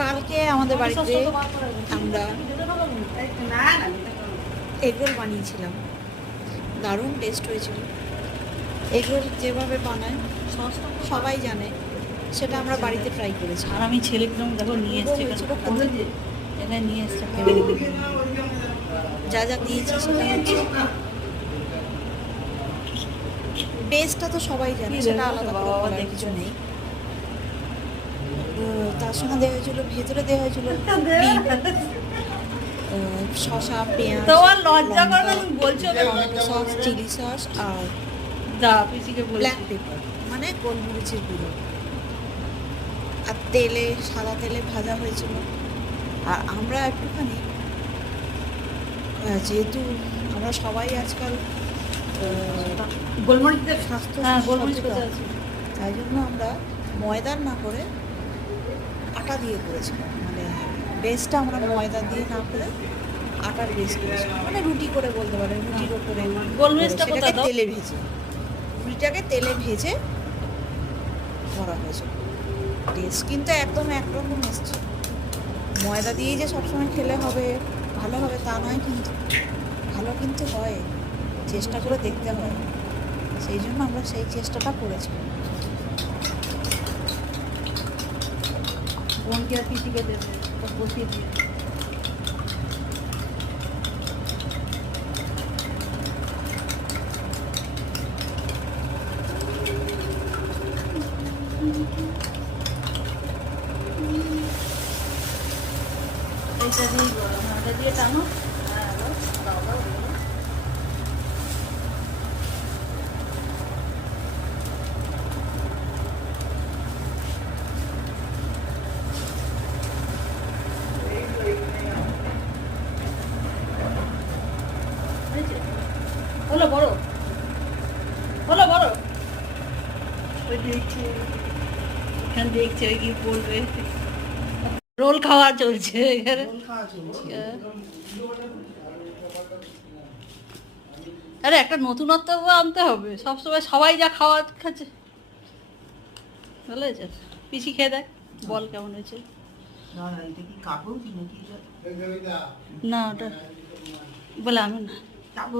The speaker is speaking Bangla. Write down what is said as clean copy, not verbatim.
কালকে আমাদের বাড়িতে আমরা এগরোল বানিয়েছিলাম, দারুণ টেস্ট হয়েছিল। এগরোল যেভাবে বানায় সবাই জানে, সেটা আমরা বাড়িতে ট্রাই করেছি। আর আমি ছেলেকে দেখো নিয়ে এসেছি, এখানে নিয়ে এসছে। যা যা দিয়েছি সেটা হচ্ছে টেস্টটা তো সবাই জানে, সেটা আলাদা করে বলার কিছু নেই। তার সঙ্গে দেওয়া হয়েছিল, ভেতরে দেওয়া হয়েছিল শসা, পেঁয়াজ, তোমার লজ্জা করে না, তুমি বলছো টমেটো সস, চিলি সস আর ব্ল্যাক পেপার মানে গোলমরিচের গুঁড়ো, আর তেলে, সাদা তেলে ভাজা হয়েছিল। আর আমরা একটুখানি, যেহেতু আমরা সবাই আজকাল গোলমরিচের স্বাস্থ্য গোলমরিচ সচেতন, তাই জন্য আমরা ময়দার না করে আটা দিয়ে করেছিলাম। মানে বেসটা আমরা ময়দা দিয়ে না করে আটার বেস করেছিলাম, মানে রুটি করে বলতে পারেন, রুটির ওপরে গোলমরিচটা সেটাকে তেলে ভেজে, রুটিটাকে তেলে ভেজে করা হয়েছিল। টেস্ট কিন্তু একদম একরকম এসছে। ময়দা দিয়েই যে সবসময় খেলে হবে, ভালো হবে তা নয়, কিন্তু ভালো কিন্তু হয়, চেষ্টা করে দেখতে হয়। সেই জন্য আমরা সেই চেষ্টাটা করেছি। বোনকে আর পিসিকে দেবে, বসিয়ে দিয়ে এইটা দিয়ে ওটা দিয়ে টানো। হলো বড়, হলো বড়। ওই দেখছে, এখানে দেখছে ওই কি বলবে। রোল খাওয়া চলছে এখানে। আরে একটা নতুনত্ব আনতে হবে, সবসময় সবাই যা খাওয়া খাচ্ছে। ভালো হয়েছে, পিসি খেয়ে দেখ, বল কেমন হয়েছে। না ওটা বলে আমি না আমি